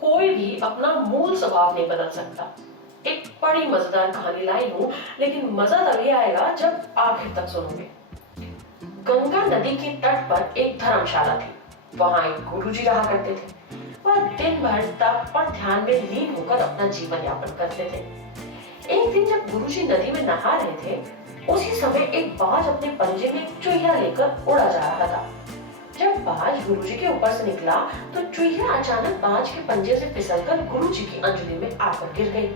कोई भी अपना मूल स्वभाव नहीं बदल सकता। एक बड़ी मजेदार कहानी लाई हूँ, लेकिन मजा तभी आएगा जब आखिर तक सुनोगे। गंगा नदी के तट पर एक धर्मशाला थी। वहां एक गुरुजी रहा करते थे। वह दिन भर तप और ध्यान में लीन होकर अपना जीवन यापन करते थे। एक दिन जब गुरुजी नदी में नहा रहे थे, उसी समय एक बाज अपने पंजे में चुहिया लेकर उड़ा जा रहा था। जब बाज गुरुजी के ऊपर से निकला तो चुहिया अचानक बाज के पंजे से फिसलकर गुरुजी की अंजलि में आकर गिर गई।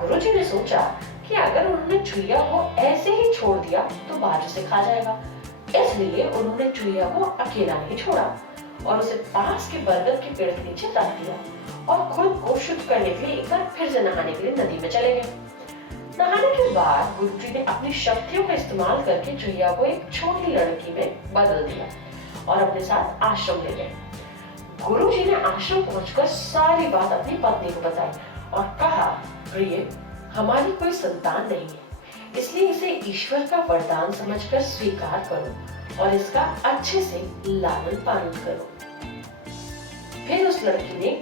गुरुजी ने सोचा कि अगर उन्होंने चुहिया को ऐसे ही छोड़ दिया तो बाज उसे खा जाएगा। इसलिए उन्होंने चुहिया को अकेला नहीं छोड़ा और उसे पास के बरगद के पेड़ के नीचे रख दिया और खुद को शुद्ध करने के लिए एक बार फिर से नहाने के लिए नदी में चले गए। नहाने के बाद गुरुजी ने अपनी शक्तियों का इस्तेमाल करके चुहिया को एक छोटी लड़की में बदल दिया और अपने साथ आश्रम ले गए। गुरुजी ने आश्रम पहुंचकर सारी बात अपनी पत्नी को बताई और कहा, प्रिय, हमारी कोई संतान नहीं है, इसलिए इसे ईश्वर का वरदान समझकर स्वीकार करो और इसका अच्छे से लालन पालन करो। फिर उस लड़की ने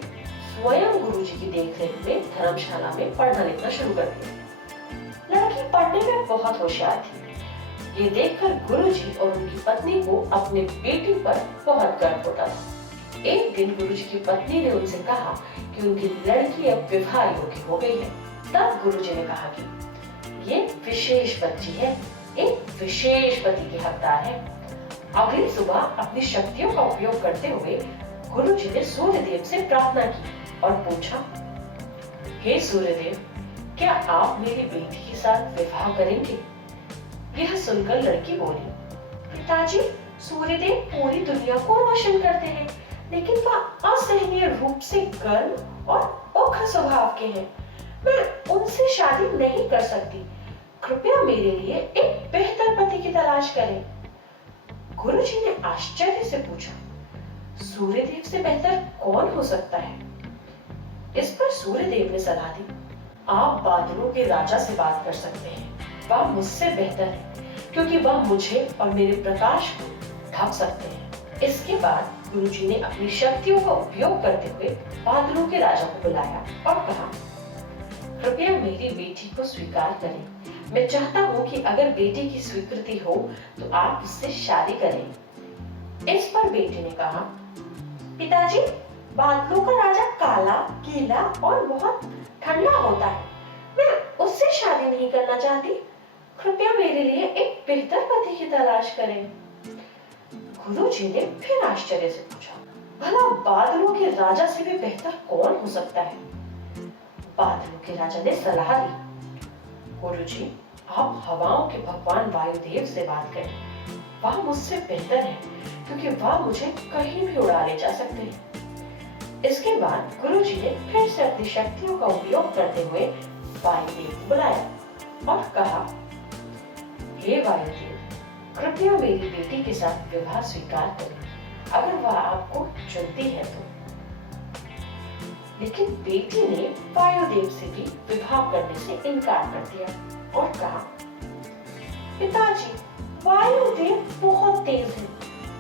स्वयं गुरुजी की देखरेख में धर्मशाला में पढ़ना लिखना शुरू कर दिया। लड़की पढ़ने में बहुत होशियार थी। ये देखकर गुरुजी और उनकी पत्नी को अपने बेटी पर बहुत गर्व होता था। एक दिन गुरुजी की पत्नी ने उनसे कहा कि उनकी लड़की अब विवाह योग्य हो गई है। तब गुरुजी ने कहा कि ये विशेष बच्ची है, एक विशेष पति की हकदार है। अगली सुबह अपनी शक्तियों का उपयोग करते हुए गुरुजी ने सूर्यदेव से प्रार्थना की और पूछा, हे सूर्यदेव, क्या आप मेरी बेटी के साथ विवाह करेंगे? यह सुनकर लड़की बोली, पिताजी, सूर्यदेव पूरी दुनिया को रोशन करते हैं, लेकिन वह असहनीय रूप से गर्म और उग्र स्वभाव के हैं। मैं उनसे शादी नहीं कर सकती। कृपया मेरे लिए एक बेहतर पति की तलाश करें। गुरुजी ने आश्चर्य से पूछा, सूर्यदेव से बेहतर कौन हो सकता है? इस पर सूर्यदेव ने सलाह दी, आप बादलों के राजा से बात कर सकते हैं। वह मुझसे बेहतर है क्योंकि वह मुझे और मेरे प्रकाश को ढक सकते हैं। इसके बाद गुरुजी ने अपनी शक्तियों का उपयोग करते हुए बादलों के राजा को बुलाया और कहा, कृपया मेरी बेटी को स्वीकार करें। मैं चाहता हूँ कि अगर बेटी की स्वीकृति हो तो आप उससे शादी करें। इस पर बेटी ने कहा, पिताजी, बादलों का राजा काला, गीला और बहुत ठंडा होता है। मैं उससे शादी नहीं करना चाहती। कृपया मेरे लिए एक बेहतर पति की तलाश करें। गुरुजी ने फिर आश्चर्य से पूछा, भला बादलों के राजा से भी बेहतर कौन हो सकता है? बादलों के राजा ने सलाह दी, गुरुजी, आप हवाओं के भगवान वायुदेव से बात करें। वह मुझसे बेहतर है क्योंकि वह मुझे कहीं भी उड़ा ले जा सकते हैं। इसके बाद गुरुजी ने फिर से अपनी शक्तियों का उपयोग करते हुए वायुदेव को बुलाया और कहा, हे वायुदेव, कृपया मेरी बेटी के साथ विवाह स्वीकार करें, अगर वह आपको चुनती है तो। लेकिन बेटी ने वायुदेव से भी विवाह करने से इनकार कर दिया और कहा, पिताजी, वायुदेव बहुत तेज है।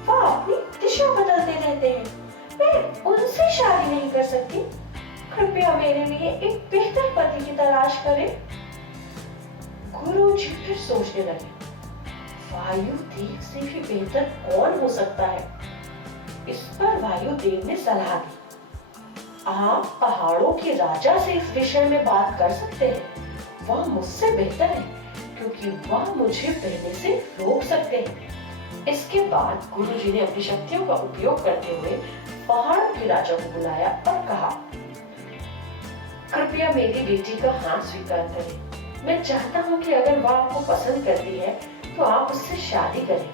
वह अपनी दिशा बदलते रहते हैं। मैं उनसे शादी नहीं कर सकती। कृपया मेरे लिए एक बेहतर पति की तलाश करें। गुरुजी फिर सोचने लगे, वायुदेव से भी बेहतर कौन हो सकता है? इस पर वायुदेव ने सलाह दी, आप पहाड़ों के राजा से इस विषय में बात कर सकते हैं। वह मुझसे बेहतर है क्योंकि वह मुझे बहने से रोक सकते हैं। इसके बाद गुरुजी ने अपनी शक्तियों का उपयोग करते हुए पहाड़ों के राजा को बुलाया और कहा, कृपया मेरी बेटी का हाँ स्वीकार करें। मैं चाहता हूँ कि अगर वह आपको पसंद करती है तो आप उससे शादी करें।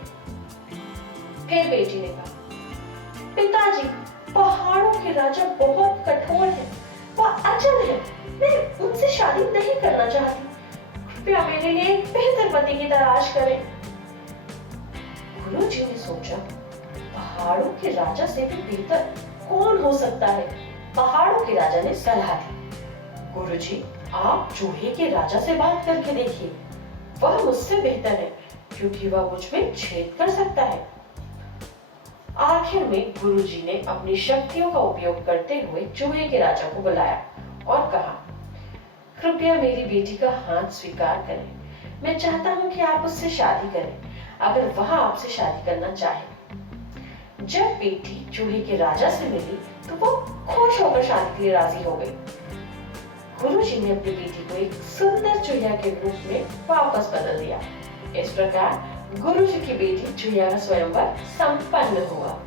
फिर बेटी ने कहा, पिताजी, पहाड़ों के राजा बहुत कठोर है। वह अचल है। मैं उनसे शादी नहीं करना चाहती। कृपया मेरे लिए एक बेहतर पति की तलाश करें। गुरुजी ने सोचा, पहाड़ों के राजा से भी बेहतर कौन हो सकता है? पहाड़ों के राजा ने सलाह दी, गुरुजी, आप चूहे के राजा से बात करके देखिए। वह मुझसे बेहतर है क्योंकि वह मुझ में छेद कर सकता है। आखिर में गुरुजी ने अपनी शक्तियों का उपयोग करते हुए चूहे के राजा को बुलाया और कहा, कृपया मेरी बेटी का हाथ स्वीकार करें। मैं चाहता हूं कि आप उससे शादी करें, अगर वह आपसे शादी करना चाहे। जब बेटी चूहे के राजा से मिली तो वो खुश होकर शादी के लिए राजी हो गई। गुरुजी ने अपनी बेटी को एक सुंदर चुहिया के रूप में वापस बदल दिया। इस प्रकार गुरुजी की बेटी चुहिया का स्वयंवर संपन्न हुआ।